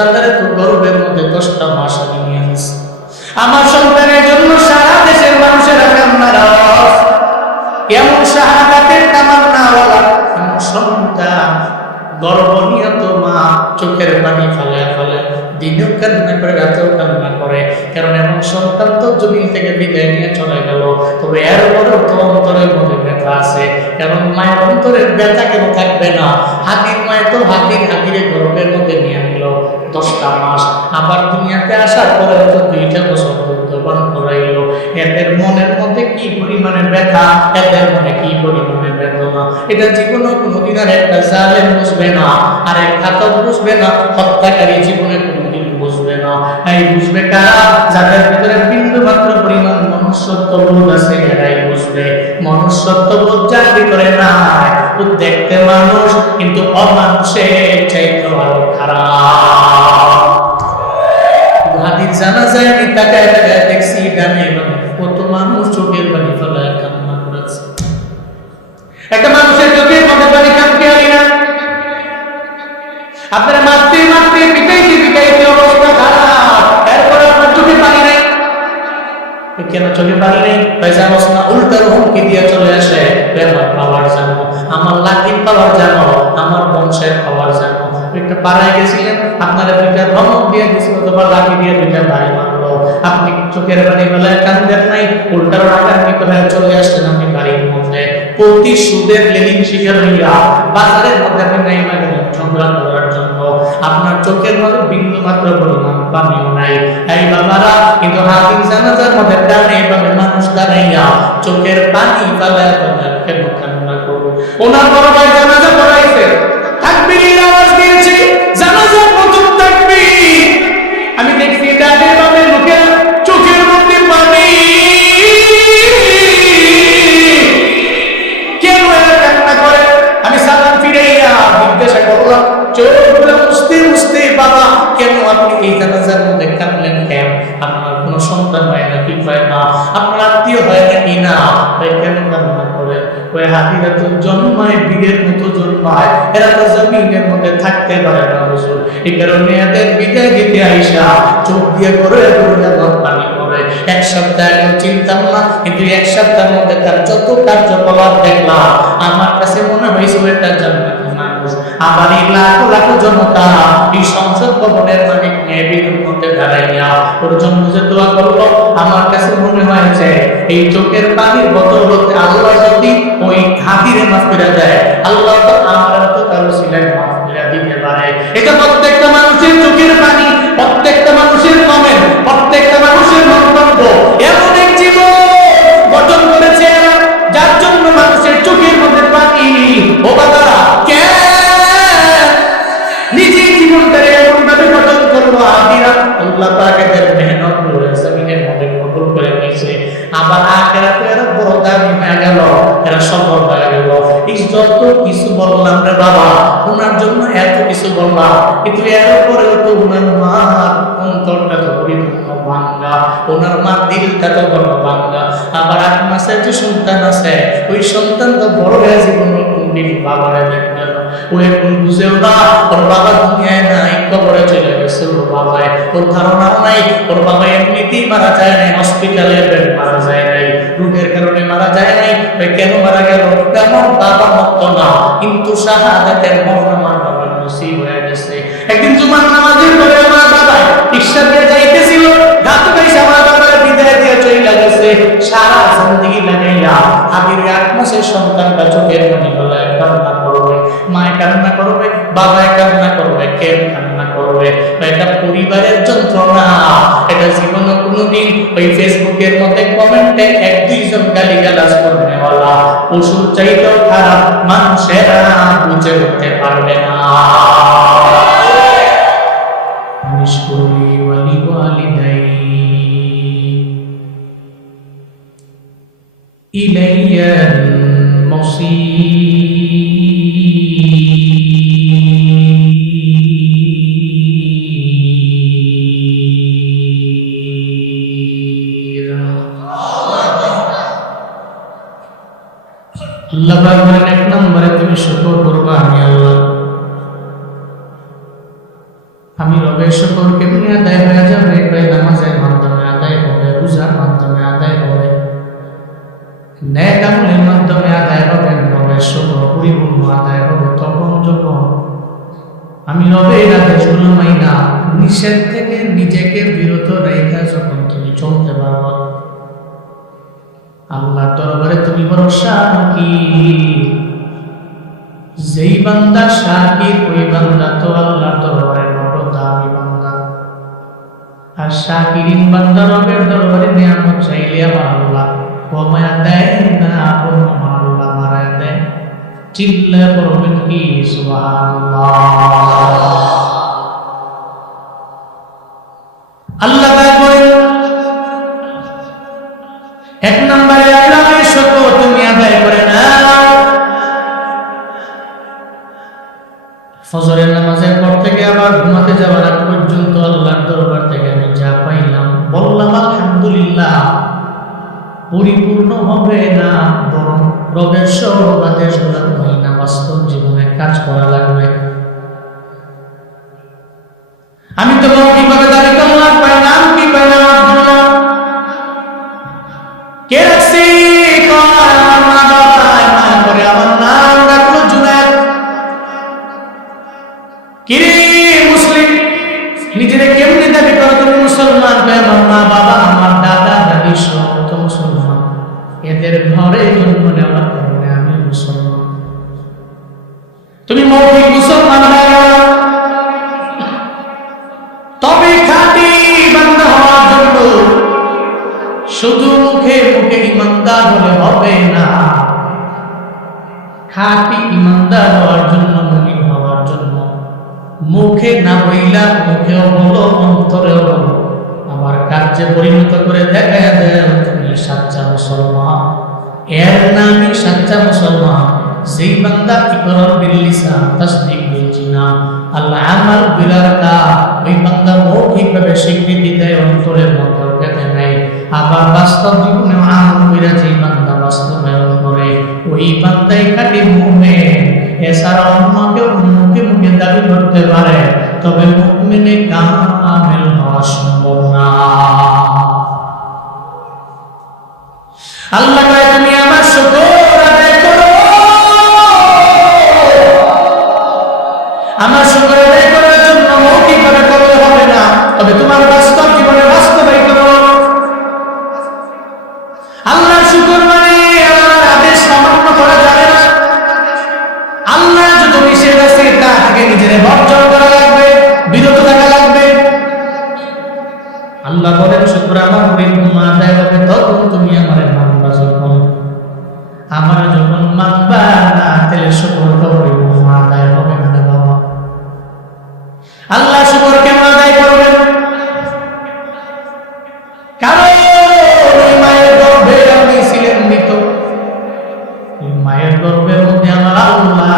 সন্তানদের তো গর্ভের মধ্যে 10টা মাস আমি নিয়ে আসছি। আমার সন্তানের জন্য সারা দেশের মানুষেরা কান্নার আওয়াজ, এমন শাহাদাতের তামান্নাওয়ালা এমন সন্তান, গর্ভনিয়ত মা চোখের পানি ফেলে ফেলে, দিনেও কান্না করে রাতেও কান্না করে, কারণ এমন সন্তান তো জমিন থেকে বিদায় নিয়ে চলে গেল। তবে এরপরেও তো অন্তরের মধ্যে ব্যথা আছে, কারণ মায়ের অন্তরের ব্যথা কেন থাকবে না? হাতির মায়ের তো হাতিরে গর্ভের মধ্যে নিয়ে নিল 10টা মাস, আবার দুনিয়াতে আসার পরে তো 2টা বছর দুগ্ধপান করাইল। এদের মনের মধ্যে কি পরিমাণে ব্যথা, এদের মনে কি পরিমাণে বেদনা, এটা জীবনে কোনোদিন আর একটা জালেম বুঝবে না, আর এক ঘাতক বুঝবে না, হত্যাকারী জীবনে কোনোদিন বুঝবে না। এই বুঝবে কারা? যাদের ভিতরে বিন্দু মাত্র পরিমাণ মনুষ্যত্ববোধ আছে, এরাই বুঝবে। মনুষ্যত্ববোধ যার ভিতরে নাই, ও দেখতে মানুষ কিন্তু অমানুষের চাইতে আরো খারাপ। হাদিস জানা যায়, আমি তাকায় তাকায় দেখছি ডানে বামে কত মানুষ চোখের পানি ফেলায় কান্না করেছে। একটা মানুষের চোখের মধ্যে পানি কাঁদতে পারি না, আপনারা মারতে মারতে পিটাইতে অবস্থা খারাপ, এরপরে আপনার চোখে পানি নেই। কেন চোখে পানি নেই? পয়সা না, উল্টার হুমকি দিয়ে চলে আসে, আমার পাওয়ার জানো, আমার লাঠির পাওয়ার জানো, আমার বংশের পাওয়ার জানো। একটা পাড়ায় গেছিলেন, আপনারা 2টা ধমক দিয়ে দিয়েছিল, অথবা লাঠি দিয়ে 2টা বাড়ি মারলো, আপনি চোখের পানি বেলায় কান্দেন নাই, উল্টার রাগান্বিত হয়ে চলে আসলেন আপনি বাড়ির মধ্যে। প্রতিশোধের লেলিন শিকার হইয়া বাজারের মধ্যে আপনি নাই লাগলেন সংগ্রাম করার জন্য, আপনার চোখের মধ্যে বিন্দু মাত্র পরিমাণ পানিও নাই। এই বাবারা, কিন্তু হাতির জানাজার মধ্যে ডানে বামে মানুষ দাঁড়াইয়া চোখের পানি ফেলায় ফেলায় কেন কান্না করবে? ওনার বড় ভাই জানাজা পড়াইছে, তাকবীরের আওয়াজ দিয়েছে, জানাজার প্রথম তাকবীর, আমি দেখছি ডানে বামে লোকের চোখের মধ্যে পানি। কেন এরা কান্না করে? আমি সালাম ফিরাইয়া জিজ্ঞাসা করলাম, চোখগুলো মুছতে মুছতে, বাবা কেন আপনি এই জানাজার মধ্যে কাঁদলেন কেন? আপনার কোনো সন্তান হয় না, কি হয় না, আপনার আত্মীয় হয় নাকি না, তাই কেন কান্না করে? ওই হাতিরা তো জন্মায় বীরের মতো জন্মায়, এরা তো জমিনের মধ্যে থাকতে পারে না হুজুর। এই কারণে এদের বিদায় দিতে আইসা চোখ দিয়ে করে পানি পড়ে। 1 সপ্তাহ আগেও চিনতাম না, কিন্তু 1 সপ্তাহের মধ্যে তার যত কার্যকলাপ দেখলাম, আমার কাছে মনে হয়েছিল এটা জান্নাতি মানুষ। আবার এই লাখো লাখো জনতা এই সংসদ ভবনের মালিক নেবির মধ্যে দাঁড়াইয়া ওর জন্য যে দোয়া করলো, আমার কাছে মনে হয়েছে এই চোখের পানির বদৌলতে আল্লাহ যদি ওই হাতিরে মাফ করে দেয়, আল্লাহ তো আমার তো কারো ছিলেন মাফ করে দিতে পারে। এটা প্রত্যেকটা মানুষের চোখের পানি, প্রত্যেকটা মানুষের কমেন্ট, প্রত্যেকটা মানুষের মন্তব্য এমন এক জীবন গঠন করেছে যার জন্য মানুষের চোখের মধ্যে পানি। ও বাবারা, কে নিজের জীবনটারে এমন ভাবে গঠন করলো? আদিরা আল্লাহ পাক এদের মেহনত করে জমিনের মধ্যে কবুল করে নিয়েছে। আবার আখিরাতে এরা বড় দামি হয়ে গেল, এরা সফল হয়ে গেল। এই যত কিছু বললাম রে বাবা, ওনার জন্য এত কিছু বললাম, কিন্তু এর উপরেও তো ওনার মার অন্তরটা তো পরিপূর্ণ ভাঙ্গা, ওনার মার দিলটা তো বড় ভাঙ্গা। আবার 8 মাসের যে সন্তান আছে, ওই সন্তান তো বড় হয়ে জীবনে কোনদিন বাবারে দেখবে না, ও এখন বুঝেও না ওর বাবা দুনিয়ায় নাই, কবরে চলে গেছে ওর বাবায়। ওর ধারণাও নাই ওর বাবা এমনিতেই মারা যায় নাই, হসপিটালে মারা যায় নাই, রোগের কারণে মারা যায় নাই। কেন মারা গেল? তেমন বাবা মত না, কিন্তু শাহাদাতের মরণ আমার বাবার নসিব হয়ে গেছে। একদিন জুমার নামাজের পরে আমার বাবা রিকশা দিয়ে যাইতেছিল, গাছ গাইছে, আমার বাবার বিদায় দিয়ে চলে গেছে। সারা জিন্দেগি লাগাইয়া আবির 8 মাসের সন্তানটা চোখের পানি গলায় কান্না করবে, মায় কান্না করবে, বাবায় কান্না করবে, কে কান্না করবে? এটা পরিবারের যন্ত্রণা। এটা জীবনে কোনোদিন ওই ফেসবুকের মধ্যে কমেন্টে 1-2 জন গালিগালাজ করবে ওয়ালা পশুর চাইতেও খারাপ মানুষেরা বুঝে উঠতে পারবে না। নিষ্কুলি ওয়ালি ওয়ালিদাই ইলাইয়াল মসির। আল্লাহ বলেন 1 নম্বরে তুমি শুকর করবা, আমি আল্লাহ আমি রবের শুকর কেমনি আদায় হয়ে যাবে? নামাজের মাধ্যমে আদায় হবে, রোজার মাধ্যমে আদায় হবে, নেক আমলের মাধ্যমে আদায় হবে, রবের শুকর পরিপূর্ণ আদায় হবে তখন যখন আমি রবের আদেশগুলো মাইনা নিষেধ থেকে নিজেকে বিরত রেখে যখন তুমি চলতে পারবা। আল্লাহর দরবারে তুমি বড় শাকির। যেই বান্দা শাকির ওই বান্দা তো আল্লাহর দরবারে বড় দামি বান্দা। আর শাকিরিন বান্দা রবের দরবারে নিয়ামত চাইলে আমার আল্লাহ কমায়া দেয় না, আমার আল্লাহ বাড়ায় দেয়। চিল্লা পড়বেন কি সুবহানাল্লাহ। আল্লাহ বলেন এক নম্বরে আল্লাহর শুকর তুমি আদায় করে নাও। ফজরের নামাজের পর থেকে আবার ঘুমাতে যাওয়ার আগ পর্যন্ত আল্লাহর দরবার থেকে আমি যা পাইলাম বললাম আলহামদুলিল্লাহ। পরিপূর্ণ হবে না, বরং রবের সব আদেশগুলো না বাস্তব জীবনে কাজ করা লাগবে। আমি তো কিভাবে দাবি করলাম পাইলাম কি পাইলাম কে রাখছি আমার নাম রাখলো জুনায়েদ। কিরে মুসলিম, নিজেরা কেমনি দাবি করো তুমি মুসলমান? আমার মা বাবা আমার দাদা দাদি সব তো মুসলমান, এদের ঘরে জন্ম নেওয়ার কারণে আমি মুসলমান। তুমি মৌখিক মুসলমান হয়ে গেল, তবে খাঁটি বান্দা হওয়ার জন্য শুধু মুখে মুখে ইমানদার হলে হবে না। খাঁটি ইমানদার হওয়ার জন্য, মুমিন হওয়ার জন্য মুখে না বইলা মুখেও বলো, অন্তরেও বলো, আবার কার্যে পরিণত করে দেখায় দেয় তুমি সাচ্চা মুসলমান। এর নামই সাচ্চা মুসলমান। যেই বান্দা ইকরার বিল লিসান তাসদীক বিল জিনান আল আমাল বিল আরকান, ওই বান্দা মৌখিকভাবে স্বীকৃতি দেয়, অন্তরের মধ্যে গেঁথে নেয়, আবার বাস্তব জীবনে আমল কইরা যেই বান্দা বাস্তবায়ন করে ওই বান্দাই খাঁটি মুমিন। এছাড়া অন্য কেউ মুখে মুখে দাবি করতে পারে, তবে মুমিনে কামেল হওয়া সম্ভব না। আল্লাহ কয় তুমি আমার শুকর আদায় করো, আমার শুকর আদায় করার জন্য মৌখিকভাবে করলে হবে না, তবে তোমার বাস্তব জীবনে বাস্তবায়ন করো। আল্লাহর শুকর মানে আল্লাহর আদেশ অমান্য করা যাবে না। আল্লাহ যত নিষেধ আছে তা থেকে নিজের বর্জন করা লাগবে, বিরত থাকা লাগবে। আল্লাহ বলেন শুকর আমার পরিপূর্ণ আদায় হবে তখন তুমি আমার মানবা, যখন আমার যখন মানবা না তাহলে শুকর পরিপূর্ণ আদায় হবে না রে বাবা। আল্লাহ শুকর কেমন আদায় করবেন? কারণ ওই মায়ের গর্ভে আপনি ছিলেন মৃত, ওই মায়ের গর্ভের মধ্যে আমার আল্লাহ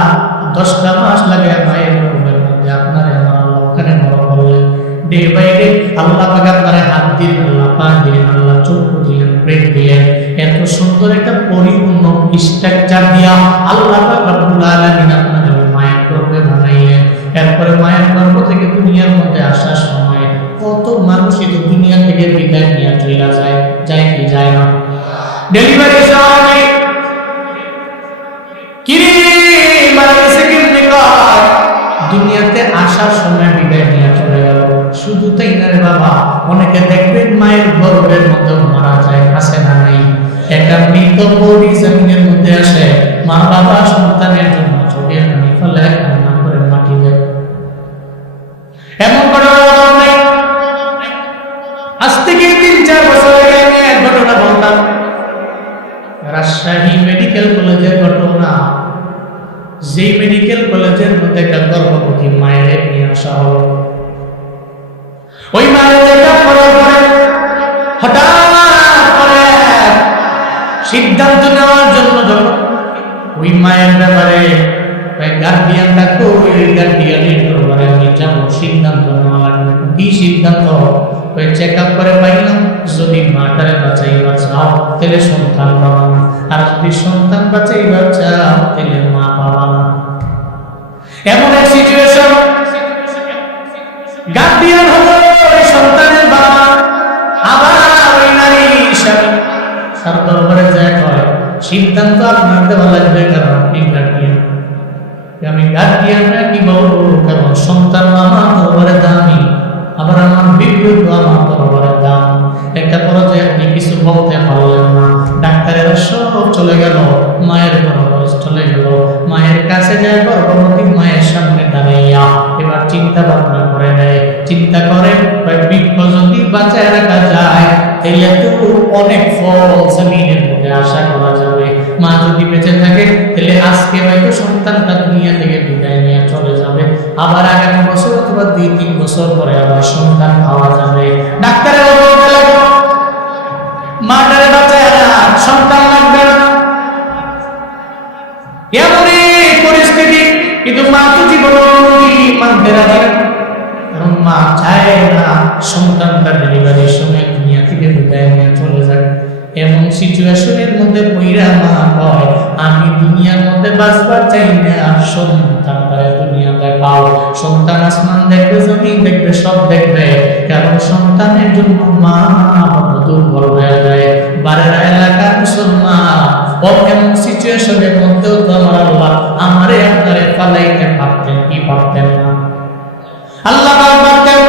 10টা মাস লাগে মায়ের গর্ভের মধ্যে আপনার আমার আল্লাহ ওখানে বড় করলেন। ডে বাই ডে আল্লাহ পাক আপনার হাত দিলেন, আল্লাহ পা দিলেন, আল্লাহ চক্ষু দিলেন, ব্রেন দিলেন। এত সুন্দর একটা পরিপূর্ণ স্ট্রাকচার দিয়া আল্লাহ পাক রব্বুল আলামিন আপনাকে মায়ের গর্ভে বানাইলেন। এরপরে মায়ের গর্ভ থেকে দুনিয়ার মধ্যে আসার সময় কত মানুষই তো দুনিয়া থেকে বিদায় নিয়ে চলে যায়, যায় কি যায় না? ডেলিভারির সময় কিরে মারা গেছে কেমনি কয়, দুনিয়াতে আসার সময় বিদায় নিয়ে চলে গেল। শুধু তাই না রে বাবা, অনেকে দেখবেন মায়ের গর্ভের মধ্যে মারা যায়, আছে না নাই? একটা মৃত বডি জমিনের মধ্যে আসে, মা বাবা সন্তানের জন্য চোখের পানি ফেলে কান্না করে মাটি দেয়। এমন ঘটনা নাই। আজ থেকে 3-4 বছর আগে আমি এক ঘটনা বলতাম, রাজশাহী মেডিকেল কলেজের ঘটনা। যে মেডিকেল কলেজের মধ্যে একটা গর্ভবতী মায়ের নিয়ে আসা হলো। ওই মায়ের চেকআপ করার পরে হঠাৎ করে সিদ্ধান্ত নেওয়ার জন্য যখন ওই মায়ের ব্যাপারে গার্ডিয়ানটা কই, গার্ডিয়ানের দরবারে আমি যাবো, সিদ্ধান্ত নেওয়া লাগবে। কি সিদ্ধান্ত? ওই চেকআপ করে পাইলাম যদি মাটারে বাঁচাইবা চাও তাহলে সন্তান পাবা না, আর যদি সন্তান বাঁচাইবা চাও তাহলে মা পাবা না। এমন এক সিচুয়েশন দরবারে যায় হয় সিদ্ধান্ত আপনার দেওয়া লাগবে, কারণ আপনি গার্ডিয়ান। আমি গার্ডিয়ান কি বলবো, কারণ সন্তান আমার দরবারে দামি, আবার আমার বিদ্যুৎ আমার দরবারে দাম। একটা পর্যায়ে আপনি কিছু বলতে পারলেন না, ডাক্তারেরা সব চলে গেল, মায়ের গর্ভবয়স চলে গেল, মায়ের কাছে যায় গর্ভবতী মায়ের সামনে দাঁড়াইয়া এবার চিন্তা ভাবনা করে নেয়, চিন্তা করে বৃক্ষ যদি বাঁচায় রাখা যায় তাহলে তো অনেক ফল জমিনের মধ্যে আশা করা যাবে। মা যদি বেঁচে থাকে তাহলে আজকে হয়তো সন্তানটা দুনিয়া থেকে বিদায় নিয়ে চলে যাবে, আবার আগামী বছর অথবা 2-3 বছর পরে আবার সন্তান পাওয়া যাবে। ডাক্তারের বলতে লাগলো মাটারে বাঁচায় রাখ, সন্তান লাগবে না। এমনই পরিস্থিতি, কিন্তু মা তো জীবন মানতে রাজি না, কারণ মা চায় না সন্তানটা ডেলিভারির সময় দুনিয়া থেকে বিদায় নিয়ে চলে যায়। এমন সিচুয়েশনের মধ্যে পইরা মা কয় আমি দুনিয়ার মধ্যে বাঁচবার চাই না, সন্তানটা দুনিয়াতে পাও। সন্তান আসমান দেখবে, জমিন দেখবে, সব দেখবে, কারণ সন্তানের জন্য মা দুর্বল হয়ে যায়। বারের এলাকার মুসলমান এমন সিচুয়েশনের মধ্যেও তো আমার আল্লাহ আমারে আপনারে পালাইতে পারতেন কি পারতেন না? আল্লাহ পারতেন।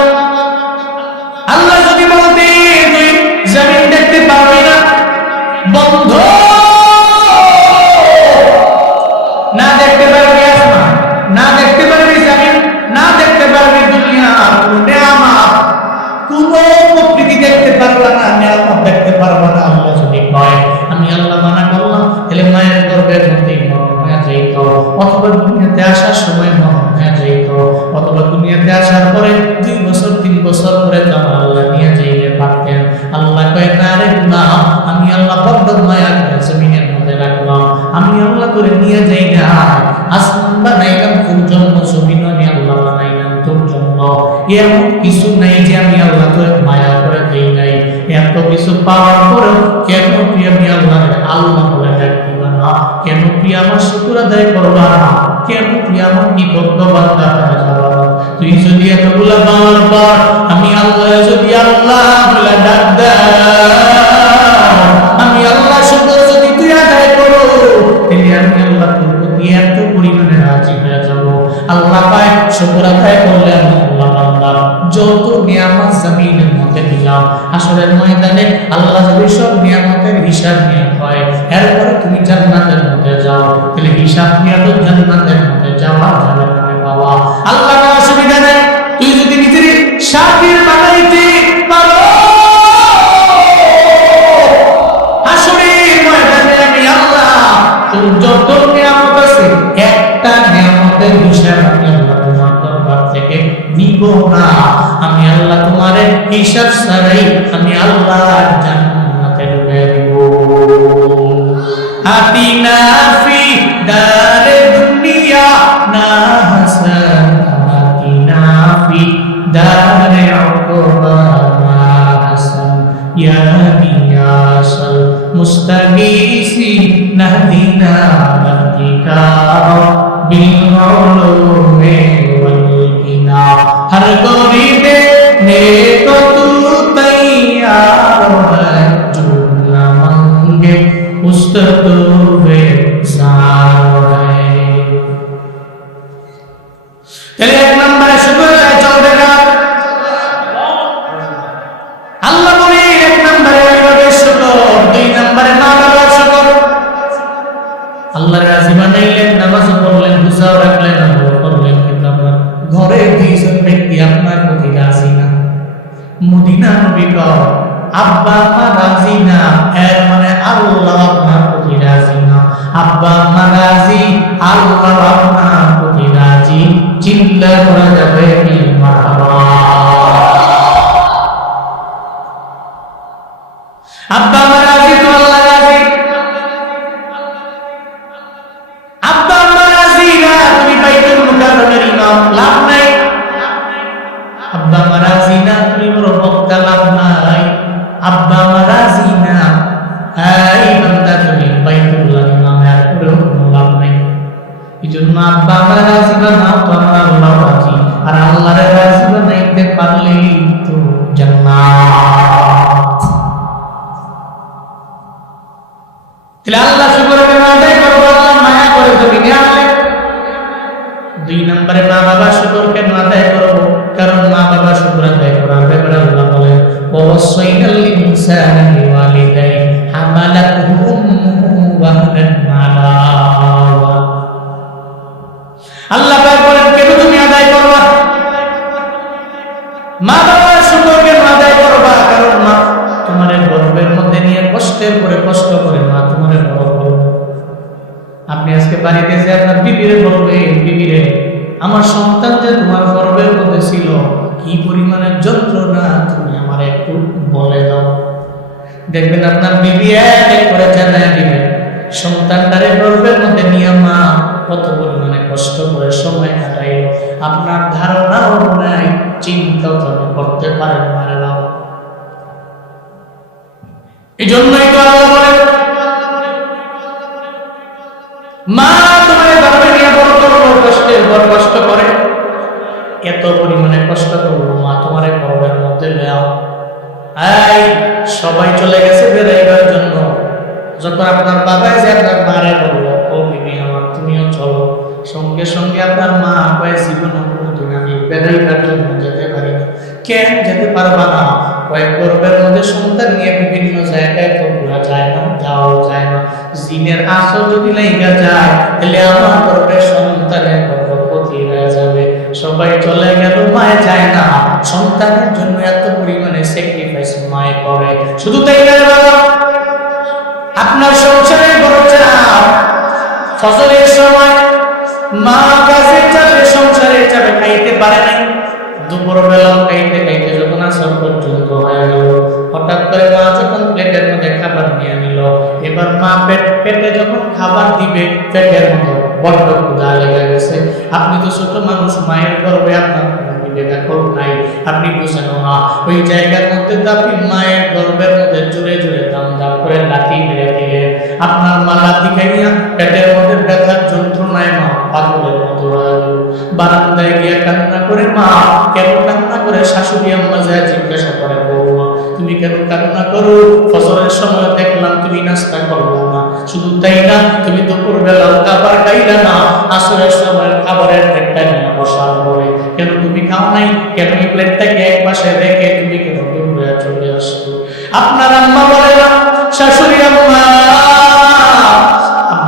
আল্লাহ যদি বলতে তুই জমিন দেখতে পারবি না, বন্ধ না দেখতে পারবি আসমান, না দেখতে পারবি জমিন, না দেখতে পারবি দুনিয়া, কোনো নেয়ামত, কোনো প্রকৃতি দেখতে পারবা না, নেয়ামত দেখতে পারবা না। আল্লাহ যদি কয় আমি আল্লাহ মানা করলাম, তাহলে মায়ের গর্ভের মধ্যেই মরণ হয়ে যাইত, অথবা দুনিয়াতে আসার সময় মরণ হয়ে যাইত, অথবা দুনিয়াতে আসার পরে 2 বছর 3 বছর পরে তো আমার আল্লাহ নিয়ে যাইতে পারতেন। আল্লাহ কয় না রে না, আমি আল্লাহ বড্ড মায়া করে জমিনের মধ্যে রাখলাম, আমি আল্লাহ করে নিয়ে যাই না। আসমান বানাইলাম তোর জন্য, জমিন আমি আল্লাহ বানাইলাম তোর জন্য। এমন কিছু নাই যে আমি আল্লাহ করে মায়া করে দেই নাই। এত কিছু পাওয়ার পরেও কেন তুই আমি আল্লাহ আল্লাহ বলে ডাকবা না? কেন তুই আমার শুকর আদায় করবা না? কেন তুই আমার বিপদ বান্দা হয়ে যাবা না? তুই যদি এতগুলা পাওয়ার পর আমি আল্লাহ যদি আল্লাহ বলে ডাক দাও, আমি আল্লাহ শুকর যদি তুই আদায় করো, তাহলে আমি আল্লাহ তোর প্রতি এত পরিমাণে রাজি হয়ে যাব। আল্লাহ পায় শুকর আদায় করলে আমি আল্লাহ বান্দার যত নিয়ামত জমিনের মধ্যে দিলাম, আসরের ময়দানে আল্লাহ যদি সব নিয়ামতের হিসাব নিয়ে হয়, এরপরে তুমি জান্নাতের মধ্যে যাও, তাহলে হিসাব নিয়ে তো জান্নাতের মধ্যে যাওয়া যাবে না বাবা। আল্লাহ কোনো অসুবিধা নেই, তুই যদি নিজের শাকির বানাইতে পারো, আসরের ময়দানে আমি আল্লাহ তোর যত নিয়ামত আছে একটা নিয়ামতের হিসাব আমি আল্লাহ তোমার দরবার থেকে নিব না। আমি আল্লাহ তোমারে হিসাব ছাড়াই আমি আল্লাহ জান্নাতে ঢুকে দিব। আতিনা ফি দারে দুনিয়া না হাসান, আতিনা ফি দারে উকবা না হাসান, ইয়া নিয়াসাল মুস্তাগীসি নাহদিনা নাহদিকা বিল উলুমি ওয়াল গিনা। हर गरीबे नेक तू तैयार है, जो न मांगे उसको तो बेजार है। चलिए 1 नंबरे शुक्र है, चलते का अल्लाह बोली 1 नंबरे इबादत शुक्र, 2 नंबरे मानवता शुक्र। अल्लाह राजी बनाइलेन, नामाज पढ़लेन, रोजा রাখলেন, আমল করলেন, কিন্তু আপনার ঘরে 2জন ব্যক্তি আপনার প্রতি রাজি না। মদিনা নবী কয় আব্বা আম্মা রাজি না, এর মানে আল্লাহ আপনার প্রতি রাজি না। আব্বা আম্মা রাজি, আল্লাহ আপনার প্রতি রাজি, চিল্লা করা যাবে কি মারহাবা। আব্বা আম্মা রাজি তো আল্লাহ রাজি, আব্বা আম্মা রাজি না, তুমি বাইতুল মুকাররমের ইমাম, লাভ নাই। আব্বা আম্মা রাজি না, তুমি বড় বক্তা, লাভ নাই। আব্বা আম্মা রাজি না, এই বান্দা তুমি বাইতুল্লাহ ইমামের পরেও কোনো লাভ নাই। এজন্য আব্বা আম্মা রাজি বানাও তো আমার আল্লাহ রাজি, আর আল্লাহর রাজি বানাইতে পারলেই তো জান্নাত। তাহলে আল্লাহ শুকর কেন আদায় করবো? আল্লাহ মায়া করে জমিনে আনলেন। 2 নম্বরে মা বাবা শুকর কেন আদায় করবো? কারণ মা বাবা শুকর আদায় করার ব্যাপারে আল্লাহ বলেন, ওয়াসাইনাল ইনসানা বিওয়ালিদাইহি হামালাতুহু উম্মুহু ওয়াহনান আলা ওয়াহন। আল্লাহ পাক বলেন, কেন তুমি আদায় করবা? মা বাবার শুকর কেন আদায় করবা? কারণ মা তোমার গর্ভের মধ্যে নিয়ে কষ্টের পরে কষ্ট করে মা তোমার বড় করবে। আপনি আজকে বাড়িতে যে আপনার বিবিরে বলবেন, বিবিরে আমার সন্তান যে তোমার গর্ভের মধ্যে ছিল, কি পরিমাণের যন্ত্রণা তুমি আমার একটু বলে দাও। দেখবেন আপনার বিবি এক এক করে জানায় দিবেন সন্তানটারে গর্ভের মধ্যে নিয়ে মা কত পরিমাণে কষ্ট করে সময় কাটাইল, আপনার ধারণাও নাই, চিন্তাও আপনি করতে পারেন না রে বাবা। এই জন্যই তো আল্লাহ বলেন, মা তোমার গর্ভে নিয়ে বড় করলো, কষ্টের পর কষ্ট করে, এত পরিমাণে কষ্ট করলো, মা তোমার গর্ভের মধ্যে নেও। এই সবাই চলে গেছে বেড়াইবার জন্য, যখন আপনার বাবা যে আপনার মারে বললো, ও বিবি আমার তুমিও চলো, সঙ্গে সঙ্গে আপনার মা কয়ে জীবনে কোনোদিন আমি বেড়াইবার জন্য যেতে পারি না। কেন যেতে পারবা না? কয়েক গর্ভের মধ্যে সন্তান নিয়ে বিভিন্ন জায়গায় তো ঘোরা যায় না, যাওয়া যায় না। জিনের আসর যদি লাইগা যায় তাহলে আমার গর্ভের সন্তানের ক্ষতি হয়ে যাবে। সবাই চলে গেল, মায়ে যায় না। সন্তানের জন্য এত পরিমাণে স্যাক্রিফাইস মায়ে করে। শুধু তাই না বাবা, আপনার সংসারের বড় চাপ, ফজরের সময় মা কাজের চাপে, সংসারের চাপে খাইতে পারে নাই। দুপুরবেলা খাইতে খাইতে যখন আসর পর্যন্ত হয়ে গেল, হঠাৎ করে মা যখন প্লেটের মধ্যে খাবার নিয়ে নিল, এবার মা পেটে যখন খাবার দিবে, পেটের মধ্যে বড্ড ক্ষুধা লেগে গেছে। আপনি তো ছোট মানুষ, মায়ের গর্ভে আপনার দেখো নাই, আপনি বুঝেন না। ওই জায়গার মধ্যে তো আপনি মায়ের গর্ভের মধ্যে জোরে জোরে দাম দাম করে লাথি মেরে দিলেন। আপনার মা লাথি খাইয়া পেটের মধ্যে ব্যথার যন্ত্রণায় মা পাগলের মতো হয়ে গেল। বারান্দায় গিয়ে কান্না করে, মা কেন কান্না করে? শাশুড়ি আম্মা যায় জিজ্ঞাসা করে, বৌমা তুমি কেন কান্না করো? ফজরের সময় দেখলাম তুমি নাস্তা করলা না, শুধু তাই না তুমি দুপুর বেলাও খাবার খাইলা না, আসরের সময় খাবারের প্লেটটা নিয়ে বসার পরে কেন তুমি খাও নাই? কেন এই প্লেটটাকে এক পাশে রেখে তুমি কেন দৌড়ে চলে আসছো? আপনার আম্মা বলে না, শাশুড়ি আম্মা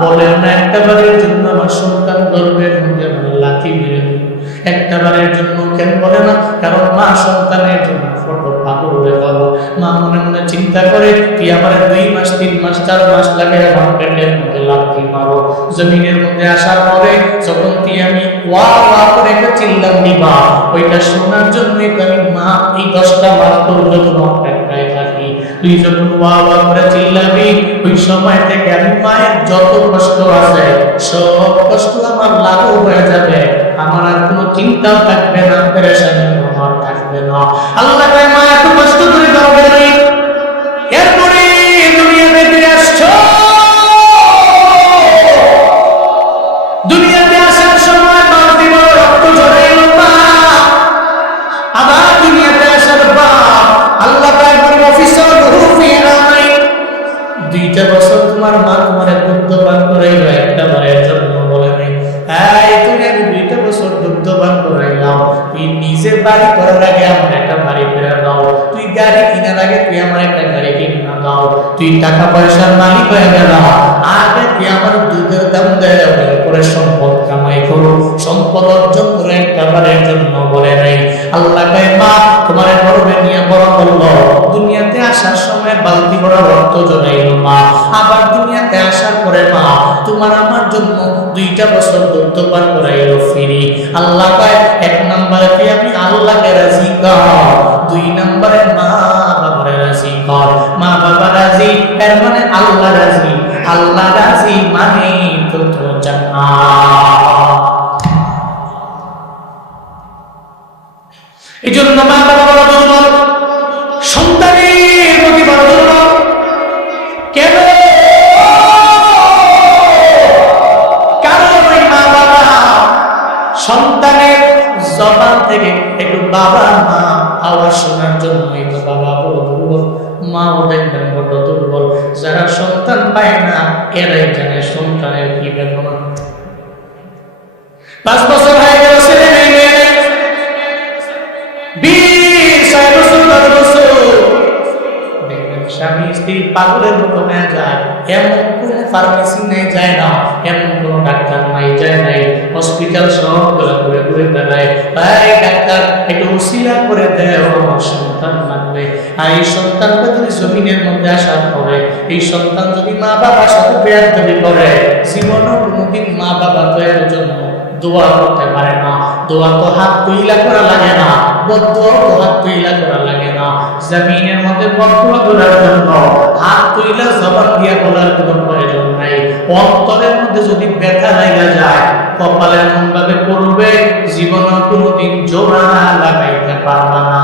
বলেন না একটাবারের জন্য আমার সন্তান গর্ভের মধ্যে আমার লাথি মেরে দিল? একটাবারের জন্য কেন বলে না? কারণ মা সন্তানের জন্য ফটো পাগল হয়ে গেল। মা মনে মনে চিন্তা করে, তুই আমার 2 মাস 3 মাস 4 মাস লাগে আমার পেটের মধ্যে লাথি মারো, জমিনের মধ্যে আসার পরে যখন তুই আমি ওয়া ওয়া করে একটা চিল্লাম দিবা, ওইটা শোনার জন্যই তো আমি মা এই 10টা মাস তোর জন্য অপেক্ষায় থাকি। তুই যখন ওয়া ওয়া করে চিল্লাবি, ওই সময় থেকে আমি মায়ের যত কষ্ট আছে সব কষ্ট আমার লাঘব হয়ে যাবে, আমার আর কোনো চিন্তাও থাকবে না, পেরেশানি আমার থাকবে না। আল্লাহ কয়, মা এত কষ্ট করে করবে না, এরপরে দুনিয়াতে ফিরে আসছো, দুনিয়াতে আসার সময় বালতি বড় রক্ত ঝরে এলো মা, আবার দুনিয়াতে আসার পর আল্লাহ কয় বড় অফিসার রুফি আমাই 2টা বছর তোমার মা তোমার দুধ পান করাইলো, একটা বারের জন্য বলে নাই, এই তুমি আমি 2টা বছর দুধ পান করাইলাম, তুই নিজে বাড়ি করার আগে আমার একটা বাড়ি ফেরা দাও, তুই গাড়ি কেনার আগে তুই আমার একটা গাড়ি কিনে দাও, তুই টাকা পয়সার মালিক হয়ে গেল, আগে তুই আমার দুধের দাম দেয়, এরপরে সম্পদ কামাই করো, সম্পদ অর্জন করে একটা বারের জন্য বলে নাই। আল্লাহ কয়, মা তোমার গর্ভে নিয়ে বড় করলো, দুনিয়াতে আসার সময় বালতি ভরা রক্ত জড়াইল মা, আবার দুনিয়াতে আসার পরে মা তোমার আমার জন্য 2টা বছর দুধ পান করাইলো ফ্রি। আল্লাহ কয়, 1 নম্বরে তুই আমি আল্লাহকে রাজি কর, 2 নম্বরে মা বাবারে রাজি কর। মা বাবা রাজি এর মানে আল্লাহ রাজি, আল্লাহ রাজি মানে তো জান্নাত। এই জন্য মা বাবা বড় দুর্বল, সন্তানের প্রতি বড় দুর্বল। কেন? কারণ ওই মা বাবা সন্তানের জবান থেকে একটু বাবা মা আওয়াজ শোনার জন্যই তো বাবা বড় দুর্বল, মাও দেখবেন বড় দুর্বল। যারা সন্তান পায় না এরাই জানে সন্তানের কি বেদনা। 5 বছর হয়ে গেল, ছেলে নেই, মেয়ে নেই, 20 বছর, 10 বছর, দেখবেন স্বামী স্ত্রী পাগলের মতো হয়ে যায়। এমন কোন ফার্মেসি নেই যায় না, এমন কোন ডাক্তার নাই যায় নাই, হসপিটাল সবগুলো ঘুরে ঘুরে বেড়ায়, ভাই ডাক্তার একটু উসিলা করে দেয়, আমার সন্তান লাগবে। আর এই সন্তানটা যদি জমিনের মধ্যে আসার পরে, এই সন্তান যদি মা বাবার সাথে বেয়াদবি করে, জীবনও কোনোদিন মা বাবা তো এর জন্য দোয়া করতে পারে না। দোয়া তো হাত তুইলা করা লাগে না, বদদোয়া তো হাত তুইলা করা লাগে না। জমিনের মধ্যে বদদোয়া করার জন্য হাত তুইলা জবান দিয়া বলার কোনো প্রয়োজন নাই। অন্তরের মধ্যে যদি ব্যথা লাগা যায়, কপালে এমন ভাবে পড়বে, জীবনে কোনোদিন জোড়া লাগাইতে পারবা না,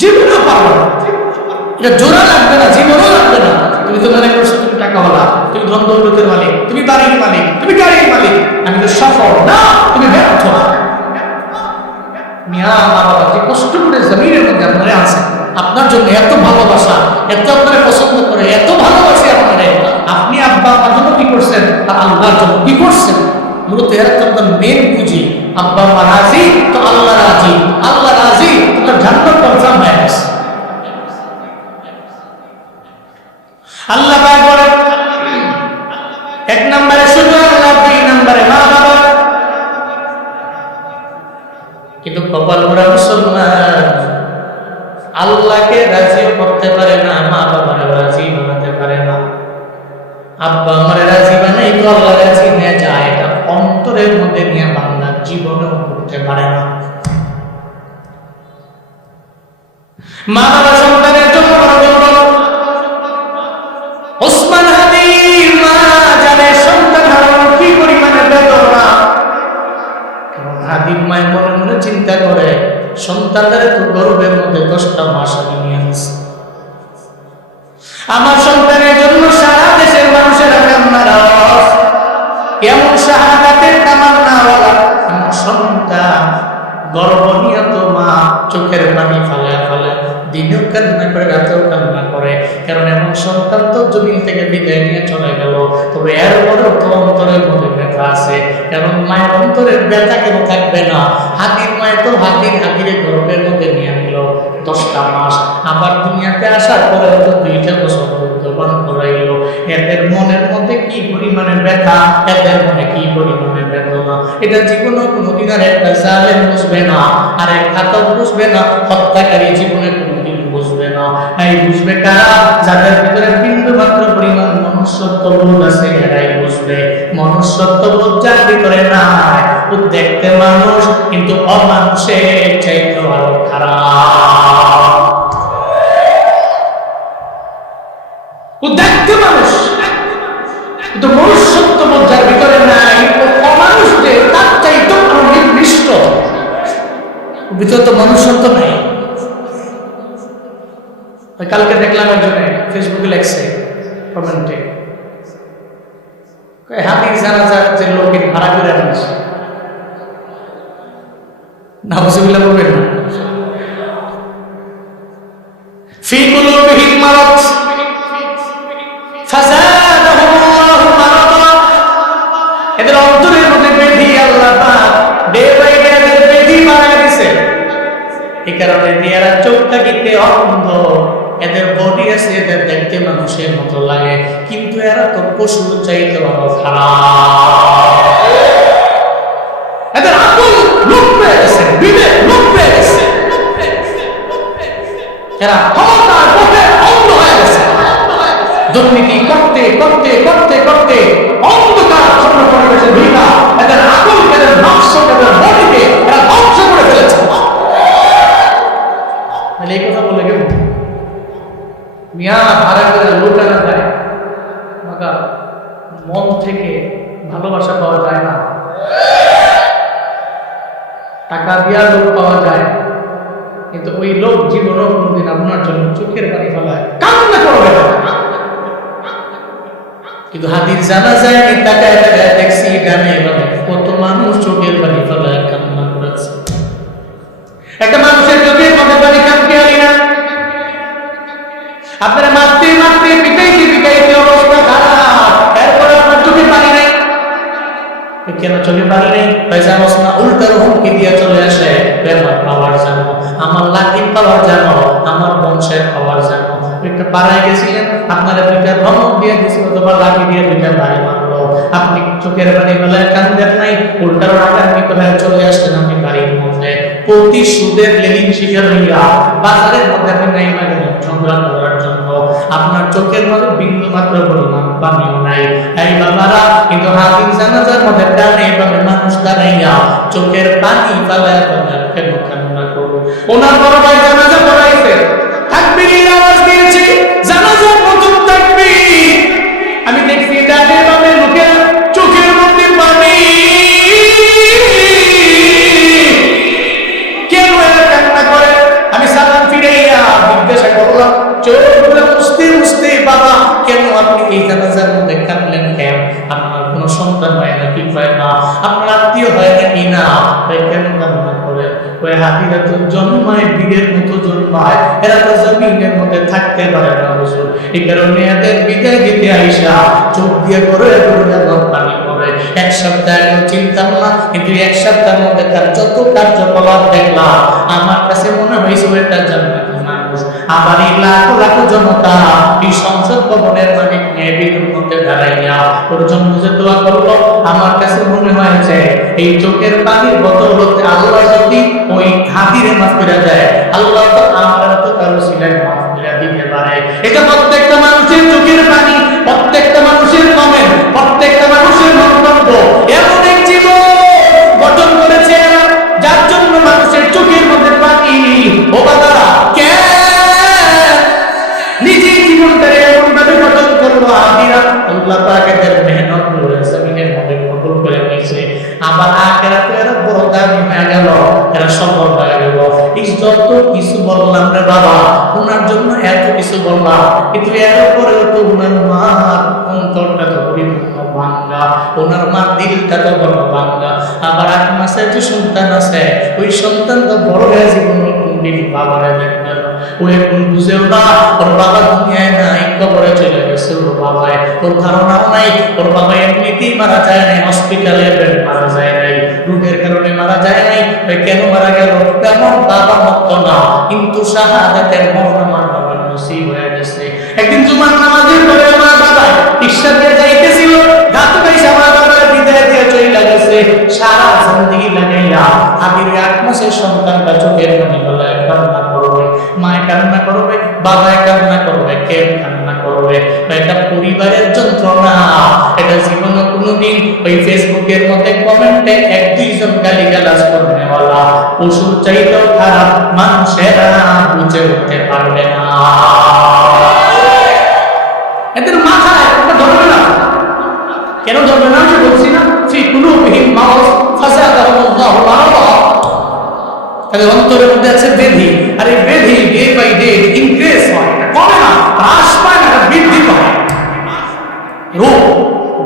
জীবনেও পারবা না। এটা জোড়া লাগবে না, জীবনও লাগবে না। তুমি তো মনে করছো তুমি টাকাওয়ালা, তুমি ধন দৌলতের মালিক, তুমি বাড়ির মালিক, তুমি গাড়ির মালিক, আমি তো সফল না, তুমি ব্যর্থ। মিয়া মা বাবা যে কষ্ট করে জমিনের মধ্যে আপনারা আছেন, আপনার জন্য এত ভালোবাসা, এত আপনারা পছন্দ করে, এত ভালোবাসে আপনারা, আপনি আব্বা আমার জন্য কি করছেন আর আল্লাহর জন্য কি করছেন? মূলত এর তো আপনার মেন পুঁজি। আব্বা আম্মা রাজি তো আল্লাহ রাজি, আল্লাহ রাজি তো জান্নাত কনফার্ম হয়ে গেছে। আল্লাহ পাক বলেন, 1 নম্বরে শুধু আল্লাহ, 2 নম্বরে মা বাবা। কিন্তু কপাল পোড়া মুসলমান আল্লাহকে রাজি করতে পারে না, মা বাবাকে রাজি বানাতে পারে না। আব্বা আমারে রাজি বানাই তো আল্লাহ রাজি হয়ে যায়, এটা অন্তরের মধ্যে নিয়ে বান্দা জীবনেও করতে পারে না। মা বাবা সন্তানের জন্য বড় গৌরব। ওসমান হাদির মা জানে সন্তান হারানোর কি পরিমাণে বেদনা। হাদির মায়ের মনে মনে চিন্তা করে, সন্তানদের তো গর্ভের মধ্যে 10টা মাস আমি নিয়ে আনছি, আমার সন্তানের জন্য সারা দেশের মানুষেরা কান্নার আওয়াজ, এমন শাহাদাতের তামান্নাওয়ালা আমার সন্তান, গর্ভনিয়ত মা চোখের পানি ফালে ফালে, দিনেও কান্না করে, রাতেও কান্না করে, কারণ এমন সন্তান তো জমিন থেকে বিদায় নিয়ে চলে গেল। তবে এরপরেও তো অন্তরের মধ্যে ব্যথা আছে, কারণ মায়ের অন্তরের ব্যথা কেন থাকবে না? হাতির মায়ের তো হাতিরে গর্ভের মধ্যে নিয়ে নিল 10টা মাস, আবার দুনিয়াতে আসার পরে তো 2টা বছর দুধপান করাইল। এদের মনের মধ্যে কি পরিমাণে ব্যথা, এদের মনে কি পরিমাণে বেদনা, এটা জীবনে কোনোদিন আর একটা জালেম বুঝবে না, আর এক ঘাতক বুঝবে না, হত্যাকারী জীবনে কোনোদিন বুঝবে না। এই বুঝবে কারা? যাদের ভিতরে বিন্দু মাত্র পরিমাণ মনুষ্যত্ববোধ আছে, এরাই বুঝবে। মনুষ্যত্ববোধ যার ভিতরে নাই, ও দেখতে মানুষ কিন্তু অমানুষের চাইতে আরো খারাপ। ও দেখতে মানুষ কিন্তু মনুষ্যত্ববোধ যার ভিতরে নাই, ও অমানুষদের তার চাইতে আরো নিকৃষ্ট। ভিতরে তো মনুষ্যত্ব নাই। কালকে দেখলাম একজনে ফেসবুকে লেখছে কমেন্টে, হাতির জানাজার যে লোকের ভাড়া করে আনছে, নাউজুবিল্লাহ বলবেন না, ফি কুলুবিহিম মারাদ ফাযাদাহুমুল্লাহু মারাদা, এদের অন্তরের মধ্যে ব্যাধি আল্লাহ পাক ডে বাই ডে এদের ব্যাধি বাড়ায় দিয়েছে। এই কারণে এরা চোখটা কিতে অন্ধ, এদের বডি আছে, এদের দেখতে মানুষের মতো লাগে, কিন্তু এরা তো পশুর চাইতে আরো খারাপ। এদের আকল লোপ পেয়ে গেছে, বিবেক লোপ পেয়ে গেছে, এরা ক্ষমতার লোভে অন্ধ হয়ে গেছে। দুর্নীতি করতে করতে করতে করতে অন্ধকার ছন্ন পরিবেশে ভিড়া এদের আকল, এদের নকশ, এদের বডিকে এরা ধ্বংস করে ফেলেছে। এই কথা বলে কেমন? মিয়া ভাড়া করে লোটানো যায়, মন থেকে ভালোবাসা পাওয়া যায় না, টাকা দিয়া লোক পাওয়া যায়, কিন্তু ওই লোক জীবনও কোনদিন আপনার জন্য চোখের পানি ফেলায়, কান্না করবে না। কিন্তু হাতির জানা যায় আমি তাকায় তাকায় দেখছি গানে বামে কত মানুষ চোখের পানি ফেলায় কান্না করেছে। একটা মানুষের চোখের মধ্যে পানি কাঁদতে পারি না, আপনারা মারতে মারতে পিটাইতে চোখে পানি নেই, পয়সা বস না, উল্টার হুমকি দিয়ে চলে আসে, আমার পাওয়ার জানো, আমার লাঠির পাওয়ার জানো, আমার বংশের পাওয়ার জানো। একটা পাড়ায় গেছিলেন, আপনারা দুইটা ধমক দিয়ে দিছিল, তোমার লাঠি দিয়ে দুইটা বাড়ি মারলো, আপনি চোখের পানি বেলায় কান্দেন নাই, উল্টার রাগান্বিত হয়ে চলে আসলেন আপনি বাড়ির মধ্যে। প্রতিশোধের লেলিন শিকার হইয়া বাজারের মধ্যে আপনি নাই গেলেন ঝগড়া করার জন্য, আপনার চোখের মধ্যে বিন্দু মাত্র পরিমাণ পানিও নাই। এই বাবারা, কিন্তু হাতির জানাজার মধ্যে ডানে বামে মানুষ দাঁড়াইয়া চোখের পানি ফালায় ফালায় কেন কান্না করো। ওনার বড় ভাই জানাজা পড়াইছে, তাকবীরের আওয়াজ দিয়েছে, জানাজার নতুন তাকবীর। আমি দেখছি ডানে বামে লোকের চোখের মধ্যে পানি, কেন এরা কান্না করে? আমি সালাম ফিরাইয়া জিজ্ঞাসা করলাম, চোখগুলো মুছতে মুছতে, বাবা কেন আপনি এই জানাজার মধ্যে কাঁদলেন কেন? আপনার কোনো সন্তান হয় না, কি হয় না, আপনার আত্মীয় হয় না কি না, কেন কান্না করে? ওই হাতিরা তো জন্মায় বীরের মতো জন্মায়, এরা তো জমিনের মধ্যে থাকতে পারে না হুজুর। এই কারণে এদের বিদায় দিতে আইসা চোখ দিয়ে করে পানি পড়ে। এক সপ্তাহ আগেও চিন্তাম না, কিন্তু এক সপ্তাহের মধ্যে তার যত কার্যকলাপ দেখলাম, আমার কাছে মনে হয়েছে এটা জান্নাতি মানুষ। আবার এই লাখো লাখো জনতা এই সংসদ ভবনের মালিক নিয়ে বিদ্যুৎ মধ্যে দাঁড়াইয়া ওর জন্য যে দোয়া করলো, আমার কাছে মনে হয়েছে এই চোখের পানির বদৌলতে আল্লাহ যদি ওই হাতিরে মাফ করে দেয়, আল্লাহ তো আমরা তো কারো সিলাই মাফ করে দিতে পারে। এটা প্রত্যেকটা মানুষের চোখের পানি, প্রত্যেকটা মানুষের কমেন্ট, প্রত্যেকটা মানুষের মন্তব্য এমন এক জীবন গঠন করেছে যার জন্য মানুষের চোখের মধ্যে পানি। ও বাবারা, কে নিজের জীবনটারে এমন ভাবে গঠন করলো আদিরা, আল্লাহ পাক এদের মেহনত করে জমিনের মধ্যে কবুল করে নিয়েছে। আবার আখিরাতে এরা বড় দামি হয়ে গেল, এরা সফল হয়ে গেল। এই যত কিছু বললাম রে বাবা, ওনার জন্য এত কিছু বললাম, কিন্তু এর পরেও তো ওনার মার অন্তরটা তো পরিপূর্ণ ভাঙ্গা, ওনার মার দিলটা তো বড় ভাঙ্গা। আবার 8 মাসের যে সন্তান আছে, ওই সন্তান তো বড় হয়ে জীবনে কোনদিন বাবারে দেখবে না, ও এখন বুঝেও না ওর বাবা দুনিয়ায় নাই, কবরে চলে গেছে ওর বাবায়, ওর ধারণাও নাই ওর বাবা এমনিতেই মারা যায় নাই, হসপিটালে মারা যায় নাই, রোগের কারণে মারা যায় নাই। কেন মারা গেল? তেমন বাবা মত না, কিন্তু শাহাদাতের মরণ আমার বাবার নসিব হয়ে গেছে। একদিন জুমার নামাজের পরে আমার বাবা রিকশা দিয়ে যাইতেছিল, গাছ গাইছে, আমার বাবার বিদায় দিয়ে চলে গেছে। সারা জিন্দেগি লাগাইয়া আগে 8 মাসের সন্তানটা চোখের পানি গলায় কান্না করবে, মায় কান্না করবে, বাবায় কান্না করবে, কে কান্না করবে? এটা পরিবারের যন্ত্রণা। এটা জীবনে কোনোদিন ওই ফেসবুকের মধ্যে কমেন্টে 1-2 জন গালিগালাজ করবে বলা পশুর চাইতেও খারাপ মানুষেরা বুঝে উঠতে পারবে না। এদের মাথায় এটা ধরবে না। কেন ধরবে না? আমি বলছি না, ফি কুলুবিহিম মারাদ ফাযাদাহুমুল্লাহু মারাদা, তাদের অন্তরের মধ্যে আছে ব্যাধি। আর এই ব্যাধি ডে বাই ডে ইনক্রিজ হয়, কমে না, হ্রাস পায় না, বৃদ্ধি পায়। রোগ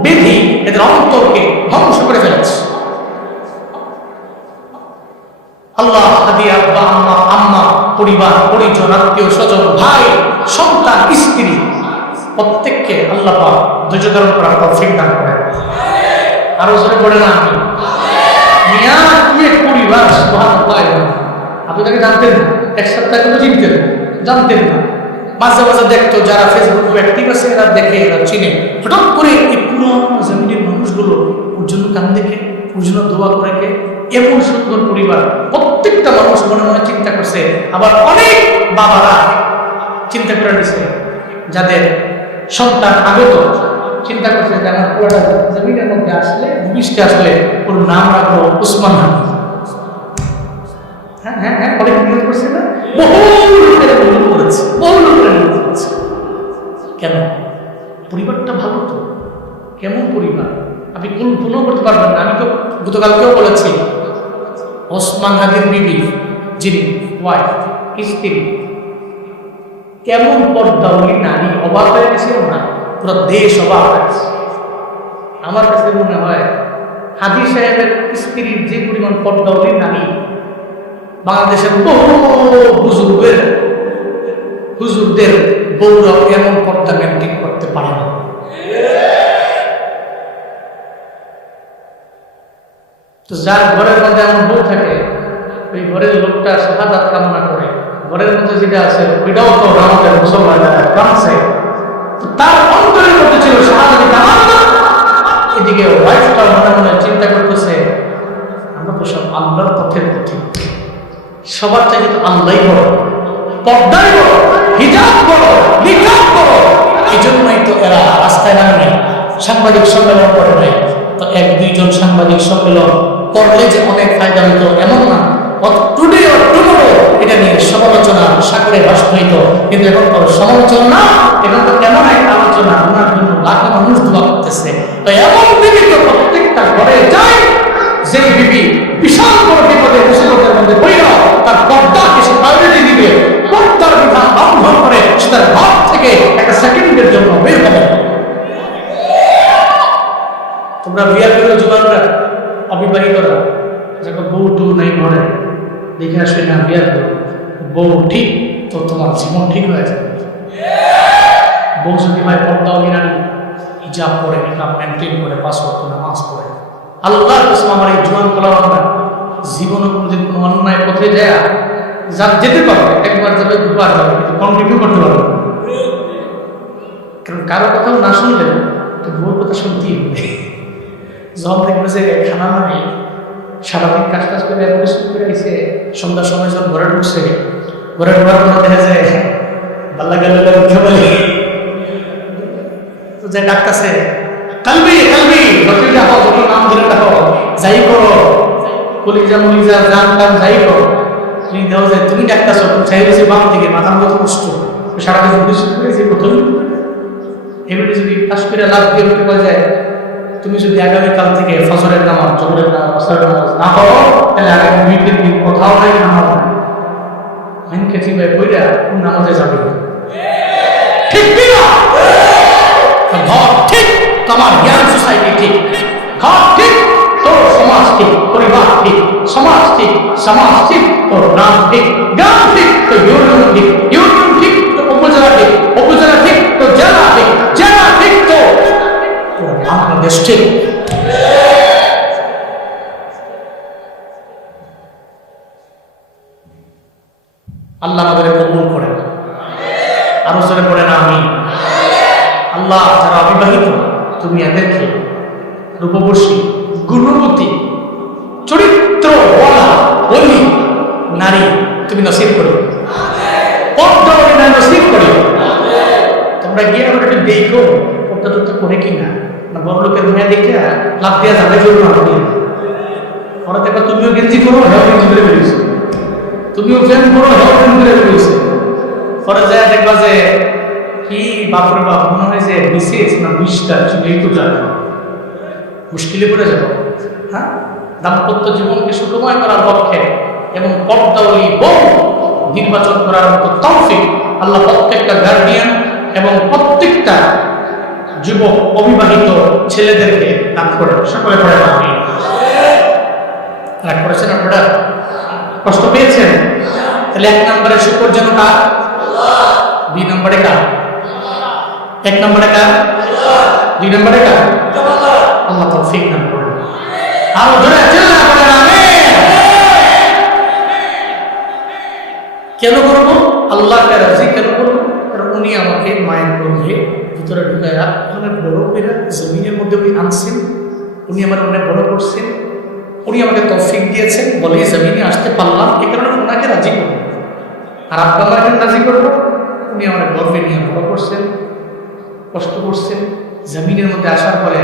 ব্যাধি এদের অন্তরকে ধ্বংস করে ফেলেছে। আল্লাহ আদি আব্বা আম্মা পরিবার পরিজন আত্মীয় স্বজন ভাই সন্তান স্ত্রী প্রত্যেককে আল্লাহ পাক ধৈর্য ধারণ করার তৌফিক দান করেন। আরো জোরে পড়ে না আমি মিয়া কি এক পরিবার, সুবহানাল্লাহ। আপনি তাকে জানতেন না, এক সপ্তাহ কিন্তু চিনতেন, জানতেন না, মাঝে মাঝে দেখতো যারা ফেসবুক অ্যাক্টিভ আছে এরা দেখে, এরা চিনে। হঠাৎ করে এই পুরো জমিনের মানুষগুলো ওর জন্য কান দেখে, ওর জন্য দোয়া করে কে, এমন সুন্দর পরিবার। প্রত্যেকটা মানুষ মনে মনে চিন্তা করছে। আবার অনেক বাবারা চিন্তা করে নিছে, যাদের সন্তান আগত চিন্তা করছে যে আমার পুরোটা জমিনের মধ্যে আসলে ভূমিষ্ঠে আসলে ওর নাম রাখবো উসমান হানি। হ্যাঁ হ্যাঁ হ্যাঁ, অনেক নিয়োগ করছে না, বহু লোকেরা নিয়োগ করেছে, বহু লোকেরা নিয়োগ করেছে। কেন? পরিবারটা ভালো তো। কেমন পরিবার আপনি কল্পনাও করতে পারবেন না। আমি তো গতকালকেও বলেছি, ওসমান হাদির বিবি যিনি ওয়াইফ, স্ত্রী, কেমন পর্দাওয়ালি নারী, অবাক হয়ে গেছে না, পুরো দেশ অবাক হয়েছে। আমার কাছে মনে হয় হাদি সাহেবের স্ত্রীর যে পরিমাণ পর্দাওয়ালি নারী, বাংলাদেশের বহু হুজুরদের বউরা এমন পর্দা মেনটেন করতে পারে না। তো যার ঘরের মধ্যে এমন বউ থাকে, ওই ঘরের লোকটা শাহাদাত কামনা করে, ঘরের মধ্যে যেটা আছে ওইটাও তো আমাদের মুসলমানেরা কামছে, তো তার অন্তরের মধ্যে ছিল শাহাদাত কামনা। এদিকে ওয়াইফটা মনে মনে চিন্তা করতেছে, আমরা তো সব আল্লাহর পথের পথে, সবার চাইতে তো আল্লাহই বড়, পর্দাই বড়, হিজাব বড়, নিকাব বড়। এই জন্যই তো এরা রাস্তায় নামে সাংবাদিক সম্মেলন করে নাই। তো এক দুইজন সাংবাদিক সম্মেলন করলে যে অনেক ফায়দা হইতো এমন না, টুডে অর টুমরো এটা নিয়ে সমালোচনা সাগরে ভাসতে হইতো, কিন্তু এখন তো সমালোচনা না, এখন তো এমন একটা আলোচনা, ওনার জন্য লাখো মানুষ দোয়া করতেছে। তো এমন বিবি তো প্রত্যেকটা ঘরে যায়, যে বিবি বিশাল বড় বিপদে মুসিবতের মধ্যে পড়া তার পর্দাকে সে প্রায়োরিটি দিবে, পর্দার বিধান লঙ্ঘন করে সে তার ঘর থেকে একটা সেকেন্ডের জন্য বের হবে। তোমরা বিয়ে করে জোয়ানরা, অবিবাহিতরা, যখন বউ টু নাই ঘরে, দেখে আসবে না বিয়ে করো, বউ ঠিক তো তোমার জীবন ঠিক হয়ে যাবে। বউ যদি হয় পর্দাও নারী, হিজাব পরে, নিকাব মেনটেন করে, 5 ওয়াক্ত নামাজ পড়ে, আল্লাহর কসম আমার এই জোয়ান পোলাপানরা জীবনে কোনোদিন কোনো অন্যায় পথে যায় যেতে পারবে, একবার যাবে, দুবার যাবে, কিন্তু কন্টিনিউ করতে পারবে। কারণ কারো কথাও না শুনলে তো বউর কথা শুনতেই হবে। যখন দেখবে যে খানা নাই, সারাদিন কাজ কাজ করে পরিশ্রম করে এসে সন্ধ্যার সময় যখন ঘরে ঢুকছে, ঘরে ঢোকার পর দেখা যায় বাল্লা গেল উঠে বলে, তো যে ডাকতেছে কালবি কালবি, যতই ডাকো, যত নাম ধরে ডাকো, যাই করো, কলিজা মলিজা জান টান যাই করো, তুমি দাও যে তুমি ডাকতেছো, তুমি চাই রয়েছে বাম দিকে, মাথার মতো কষ্ট, সারাদিন পরিশ্রম করেছি প্রথমে। এবারে যদি কাজ করে লাভ দিয়ে উঠে পাওয়া যায়, তুমি যদি আগামীকাল থেকে ফজরের নামাজ, জোহরের নামাজ, আসরের নামাজ না করো, তাহলে আগামী উইকের দিন কোথাও নাই নামাজ নাই, আইন খেতে ভাই কইরা কোন নামাজে যাবে? ঠিক কিনা? ঘর ঠিক, তোমার জ্ঞান সোসাইটি ঠিক, ঘর ঠিক, তোর সমাজ ঠিক, পরিবার ঠিক, সমাজ ঠিক, সমাজ ঠিক, তোর গ্রাম ঠিক, গ্রাম ঠিক, তো ইউনিয়ন ঠিক, ইউনিয়ন ঠিক, তো উপজেলা ঠিক, উপজেলা ঠিক, তো জেলা ঠিক, জেলা ঠিক, তো বাংলাদেশ ঠিক। আল্লাহ আমাদের কবুল করেন, আরো জোরে পড়েন আমিন। আল্লাহ যারা অবিবাহিত, তুমি এদেরকে রূপবর্ষী, গুণবতী, চরিত্রওয়ালা বলি নারী তুমি নসিব করো, পর্দাওয়ালী নারী নসিব করো। তোমরা গিয়ে আমরা একটু দেখো পর্দা টর্দা করে কিনা, না বড় লোকের মেয়ে দেখে লাভ দেওয়া যাবে জন্য দিয়ে ওরা দেখবা তুমিও গেঞ্জি করো, হেও গেঞ্জি করে বেরিয়েছো, তুমিও ফ্যান করো, হেও ফ্যান করে বেরিয়েছো, পরে যায় দেখবা যে কি বাপরে বাপ, মনে হয় যে বিশেষ না 20টা চুলেই তো যাবে, মুশকিলে পড়ে যাবো। হ্যাঁ, দাম্পত্য জীবনকে সুখময় করার পক্ষে এবং পর্দাওয়ালী বউ নির্বাচন করার মতো তৌফিক আল্লাহ প্রত্যেকটা গার্ডিয়ান এবং প্রত্যেকটা যুবক অবিবাহিত ছেলেদেরকে দান করে। সকলে পড়ে আমি রাগ করেছেন আপনারা, কষ্ট পেয়েছেন? তাহলে 1 নম্বরে শুকর যেন কার, 2 নম্বরে কার, 1 নম্বরে কার, 2 নম্বরে কার, আল্লাহ তৌফিক দান করেন। আর জোরে চিল্লা করে আমিন। কেন করবো? আল্লাহকে রাজি কেন করবো? কারণ উনি আমাকে মায়ের গর্ভে ভিতরে ঢুকায়া অনেক বড় করে জমিনের মধ্যে উনি আনছেন, উনি আমার অনেক বড় করছেন, উনি আমাকে তৌফিক দিয়েছেন বলে জমিনে আসতে পারলাম, এই কারণে ওনাকে রাজি করবো। আর আপনাকে রাজি করবো, উনি আমার গর্ভে নিয়ে বড় করছেন, কষ্ট করছেন, জমিনের মধ্যে আসার পরে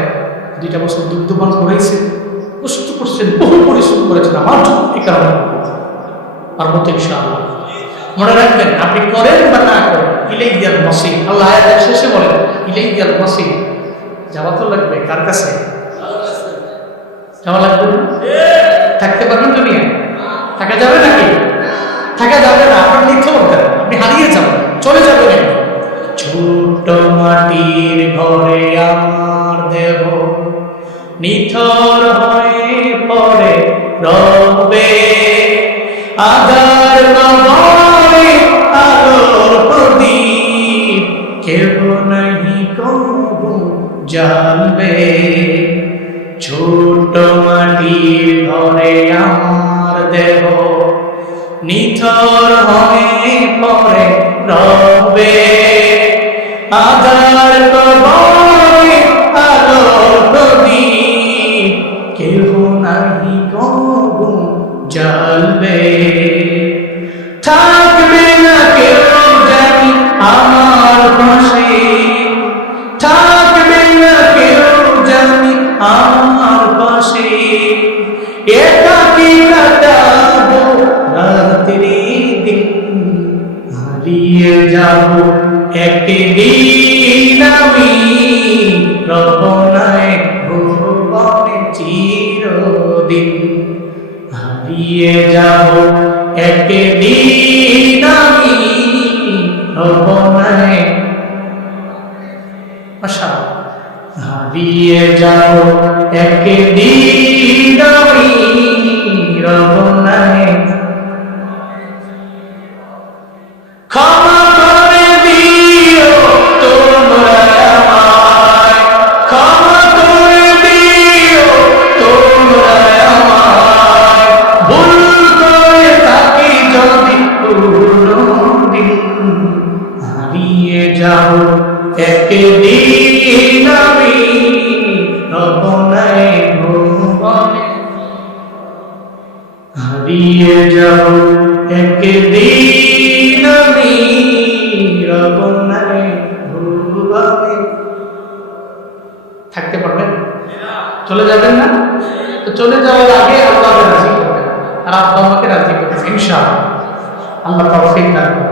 2টা বছর দুগ্ধপান করেছেন, কষ্ট করছেন, বহু পরিশ্রম করেছেন আমার জন্য, এই কারণে পারবো তো ইনশাআল্লাহ। মনে রাখবেন, আপনি করেন বা না করেন, ইলাইহিল মাসির। আল্লাহ আয়াতের শেষে বলেন ইলাইহিল মাসির, যাওয়া তো লাগবে কার কাছে? যাওয়া লাগবে না? থাকতে পারবেন দুনিয়া? থাকা যাবে নাকি? থাকা যাবে না, আপনার মিথ্যা বলতে হবে, আপনি হারিয়ে যাবেন, চলে যাবেন। ছোট মাটির ঘরে আমার দেহ নিথর হয়ে পড়ে রবে, আধার কবরে আলোর প্রদীপ কেউ নাহি কবু জ্বালবে। ছোট মাটির ঘরে আমার দেহ নিথর হয়ে পড়ে রবে, আধার কবরে আলোর প্রদীপ, কেহ নাহি কবু জ্বলবে, থাকবে না কেউ জানি আমার পাশে, থাকবে না কেউ জানি আমার পাশে, একাকী কাটাবো রাত্রি দিন, হারিয়ে যাব একদিন আমি রবনায় ভুবনে চিরদিন, হারিয়ে যাব একদিন আমি রবনায়, হারিয়ে যাব একদিন আমি রবনায়। ক্ষমা করে দিও তোমরা আমায়, ক্ষমা করে দিও তোমরা আমায়, ভুল করে থাকি যদি কোনদিন, হারিয়ে যাব একদিন আমি রবনায় ভুবনে, হারিয়ে যাব একদিন আমি রবনায় ভুবনে। থাকতে পারবেন? চলে যাবেন না? তো চলে যাওয়ার আগে আল্লাহকে রাজি করবেন আর আব্বা আম্মাকে রাজি করবেন ইনশাআল্লাহ। আল্লাহ তৌফিক দান করুন।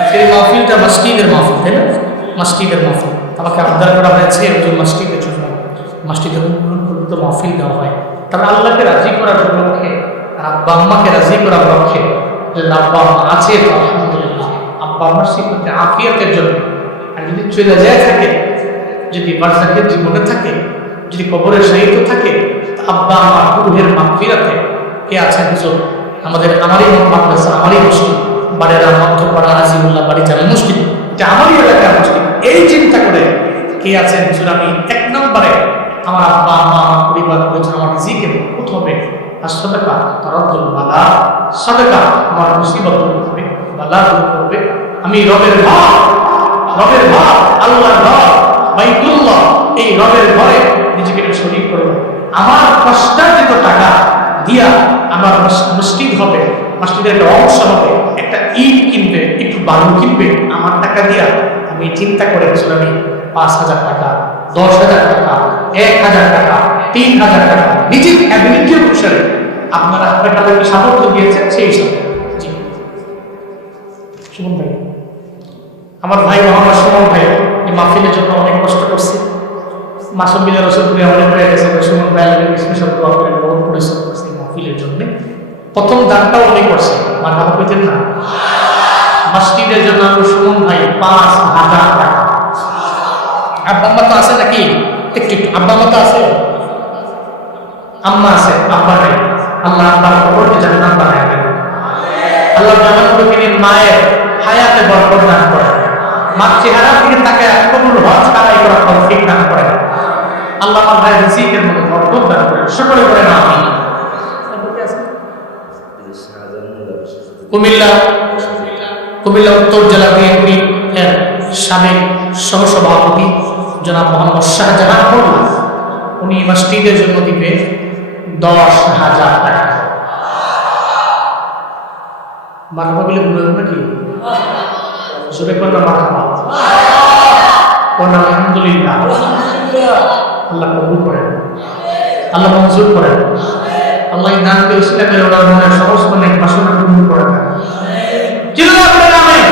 আজকের এই মাহফিলটা মসজিদের মাহফিল, তাই না? মসজিদের মাহফিল আমাকে আবদার করা হয়েছে একজন মসজিদের জন্য, মসজিদের তো মাহফিল দেওয়া হয়, তবে আল্লাহকে রাজি করার লক্ষ্যে আর আব্বা আম্মাকে রাজি করার লক্ষ্যে, আব্বা আম্মা আছে তো আলহামদুলিল্লাহ, আব্বা আম্মার শিক্ষাকে আফিয়াতের জন্য, আর যদি চলে যায় থাকে, যদি বার্সাকের জীবনে থাকে, যদি কবরের সাহিত্য থাকে, আব্বা আমার রুহের মাগফিরাতে কে আছেন হুজুর? আমারই মাদ্রাসা, আমারই মসজিদ, বাড়িরা মধ্যপাড়া আজিমুল্লাহ বাড়ি জামে মসজিদ, এটা আমারই এলাকার মসজিদ, এই চিন্তা করে কে আছেন হুজুর? আমি এক নম্বরে আমার আব্বা আম্মা, আমার পরিবার পরিজন, আমার রিজিকে বহুত হবে, আর সাদাকা তারাদ্দুল বালা, সাদাকা আমার মুসিবত দূর করবে, বালা দূর করবে। আমি রবের ঘর, রবের ঘর, আল্লাহর ঘর, বাইতুল্লাহ, এই রবের ঘরে নিজেকে শরীক করব। আমার কষ্টার্জিত টাকা দিয়া আমার মসজিদ হবে, মসজিদের একটা অংশ হবে, একটা ইট কিনবে, একটু বালু কিনবে, আমার টাকা দিয়া আমি চিন্তা করে আমি 5,000 টাকা, 10,000 টাকা, 1,000 টাকা, 3,000 টাকা নিজের অ্যাবিলিটি অনুসারে আপনারা আপনার তাদেরকে সামর্থ্য দিয়েছেন সেই হিসাবে। জি সুমন ভাই, আমার ভাই মোহাম্মদ সুমন ভাই এই মাহফিলের জন্য অনেক কষ্ট করছে, মাসুমিল্লাহ রসুলপুরে অনেক হয়ে গেছে, সুমন ভাই স্পেশাল দোয়া করেন, বহুত পরিশ্রম করছে এই মাহফিলের জন্য। প্রথম দানটাও উনি করছে, মারহাবা কইতেন না? মসজিদের জন্য সুমন ভাই 5,000 টাকা। আব্বা আম্মা তো আছে নাকি? একটু আব্বা আম্মা তো আছে, আম্মা আছে, আব্বা নাই। আল্লাহ আব্বার কবরকে জান্নাত বানায় দেন, আল্লাহ জান্নাতুল মায়ের হায়াতে বরকত দান করেন, মার চেহারা থেকে তাকে কবুল হজ আদায় করার তৌফিক দান করেন, আল্লাহ আমার ভাই রিজিকের মধ্যে বরকত দান করেন, সকলে বলেন আমিন। কুমিল্লা উত্তর জেলা বিএনপি এর সাবেক সহসভাপতি জনাব মোহাম্মদ শাহজাহান মোল্লা, উনি মসজিদের জন্য দিবে 10,000 টাকা। মারহাবা বলে বলবেন নাকি? জোরে করবেন মারহাবা, আলহামদুলিল্লাহ। আল্লাহ কবুল করেন, আল্লাহ মঞ্জুর করেন, আল্লাহ এই দানকে উসিলা করে ওনার মনের সমস্ত নেক বাসনা পূরণ করেন। চিল্লায়া বলেন আমিন।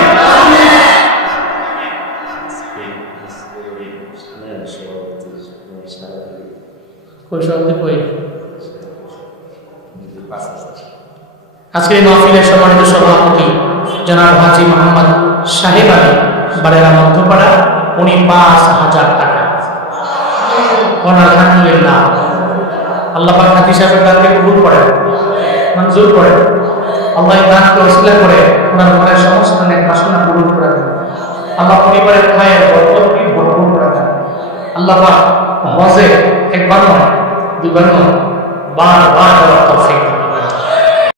আজকের এই মাহফিলের সম্মানিত সভাপতি জনাব হাজী মোহাম্মদ সাহেব আলী বাড়েরা মধ্যপাড়া, উনি 5,000 টাকা। আলহামদুলিল্লাহ, আল্লাহ পাক হাজী সাহেবের দানকে কবুল করেন, মঞ্জুর করেন, আল্লাহ এই দানকে ওসিলা করে ওনার মনের সমস্ত নেক বাসনা পূরণ করে দেন, আল্লাহ পরিবারের খায়ের বরকতকে ভরপুর করে দেন। আল্লাহ পাক হজে একবার নয় বারবার দেওয়ার তৌফিক